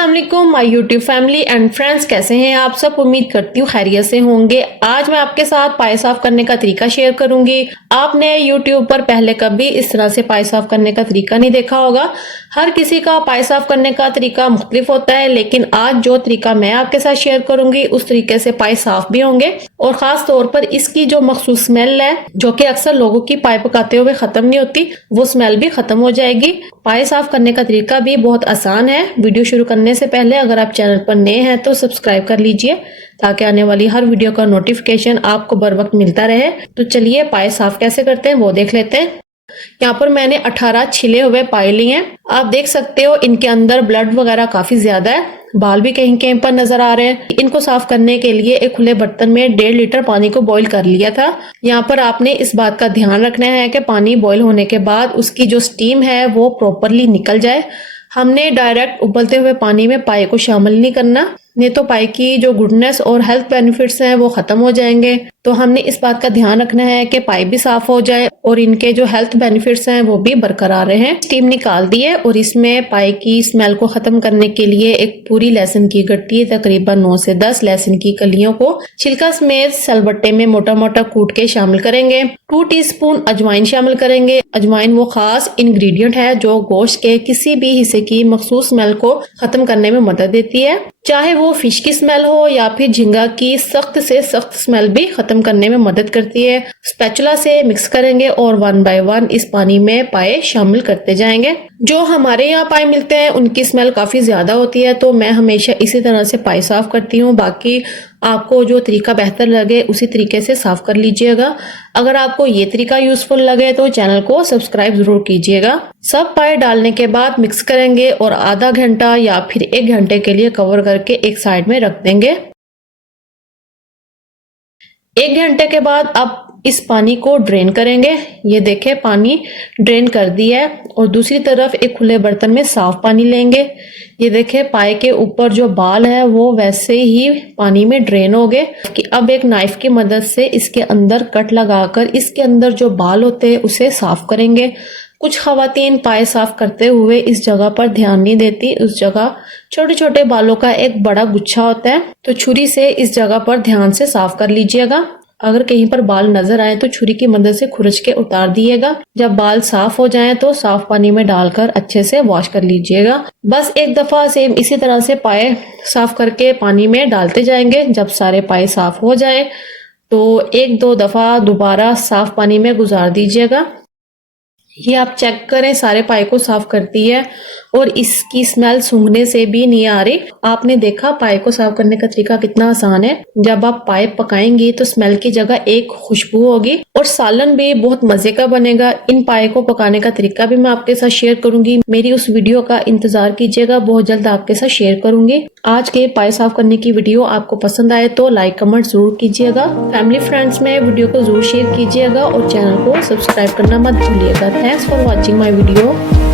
अस्सलाम वालेकुम my YouTube family and friends, कैसे हैं आप सब। उम्मीद करती हूँ खैरियत से होंगे। आज मैं आपके साथ पाए साफ करने का तरीका शेयर करूंगी। आपने यूट्यूब पर पहले कभी इस तरह से पाए साफ करने का तरीका नहीं देखा होगा। हर किसी का पाए साफ करने का तरीका मुख्तलिफ होता है, लेकिन आज जो तरीका मैं आपके साथ शेयर करूंगी उस तरीके से पाए साफ भी होंगे और खास तौर पर इसकी जो मखसूस स्मेल है जो कि अक्सर लोगों की पाए पकाते हुए खत्म नहीं होती, वो स्मेल भी खत्म हो जाएगी। पाए साफ करने का तरीका भी बहुत आसान है। वीडियो शुरू करने से पहले अगर आप चैनल पर नए हैं तो सब्सक्राइब कर लीजिए ताकि आने वाली हर वीडियो का नोटिफिकेशन आपको बर वक्त मिलता रहे। तो चलिए पाए साफ कैसे करते हैं वो देख लेते हैं। यहाँ पर मैंने 18 छिले हुए पाए लिए हैं। आप देख सकते हो इनके अंदर ब्लड वगैरह काफी ज्यादा है, बाल भी कहीं कहीं पर नजर आ रहे हैं। इनको साफ करने के लिए एक खुले बर्तन में 1.5 लीटर पानी को बॉईल कर लिया था। यहाँ पर आपने इस बात का ध्यान रखना है कि पानी बॉईल होने के बाद उसकी जो स्टीम है वो प्रॉपरली निकल जाए। हमने डायरेक्ट उबलते हुए पानी में पाए को शामिल नहीं करना, नहीं तो पाए की जो गुडनेस और हेल्थ बेनिफिट्स हैं वो खत्म हो जाएंगे। तो हमने इस बात का ध्यान रखना है कि पाए भी साफ हो जाए और इनके जो हेल्थ बेनिफिट्स हैं वो भी बरकरार रहे। स्टीम निकाल दी है और इसमें पाए की स्मेल को खत्म करने के लिए एक पूरी लहसुन की गट्टी, तकरीबन 9 से 10 लहसुन की कलियों को छिलका समेत सलबट्टे में मोटा मोटा कूट के शामिल करेंगे। 2 टीस्पून अजवाइन शामिल करेंगे। अजवाइन वो खास इंग्रेडिएंट है जो गोश्त के किसी भी हिस्से की मखसूस स्मेल को खत्म करने में मदद देती है, चाहे वो फिश की स्मेल हो या फिर झींगा की सख्त से सख्त स्मेल भी खत्म करने में मदद करती है। स्पैचुला से मिक्स करेंगे और 1 बाय 1 इस पानी में पाए शामिल करते जाएंगे। जो हमारे यहाँ पाए मिलते हैं उनकी स्मेल काफी ज्यादा होती है, तो मैं हमेशा इसी तरह से पाए साफ करती हूँ। बाकी आपको जो तरीका बेहतर लगे उसी तरीके से साफ कर लीजिएगा। अगर आपको ये तरीका यूजफुल लगे तो चैनल को सब्सक्राइब जरूर कीजिएगा। सब पाए डालने के बाद मिक्स करेंगे और आधा घंटा या फिर 1 घंटे के लिए कवर करके एक साइड में रख देंगे। 1 घंटे के बाद अब इस पानी को ड्रेन करेंगे। ये देखें पानी ड्रेन कर दिया है और दूसरी तरफ एक खुले बर्तन में साफ पानी लेंगे। ये देखें पाए के ऊपर जो बाल है वो वैसे ही पानी में ड्रेन हो गए। कि अब एक नाइफ की मदद से इसके अंदर कट लगाकर इसके अंदर जो बाल होते हैं उसे साफ करेंगे। कुछ खवातीन पाए साफ करते हुए इस जगह पर ध्यान नहीं देती, उस जगह छोटे छोटे बालों का एक बड़ा गुच्छा होता है, तो छुरी से इस जगह पर ध्यान से साफ कर लीजिएगा। अगर कहीं पर बाल नजर आए तो छुरी की मदद से खुरच के उतार दिएगा। जब बाल साफ हो जाएं तो साफ पानी में डालकर अच्छे से वॉश कर लीजिएगा। बस एक दफा सेम इसी तरह से पाए साफ करके पानी में डालते जाएंगे। जब सारे पाए साफ हो जाए तो 1-2 दफा दोबारा साफ पानी में गुजार दीजिएगा। ये आप चेक करें सारे पाए को साफ करती है और इसकी स्मेल सूंघने से भी नहीं आ रही। आपने देखा पाए को साफ करने का तरीका कितना आसान है। जब आप पाए पकाएंगी तो स्मेल की जगह एक खुशबू होगी और सालन भी बहुत मजे का बनेगा। इन पाए को पकाने का तरीका भी मैं आपके साथ शेयर करूंगी। मेरी उस वीडियो का इंतजार कीजिएगा, बहुत जल्द आपके साथ शेयर करूंगी। आज के पाए साफ करने की वीडियो आपको पसंद आए तो लाइक कमेंट जरूर कीजिएगा। फैमिली फ्रेंड्स में वीडियो को जरूर शेयर कीजिएगा और चैनल को सब्सक्राइब करना मत भूलिएगा। Thanks for watching my video.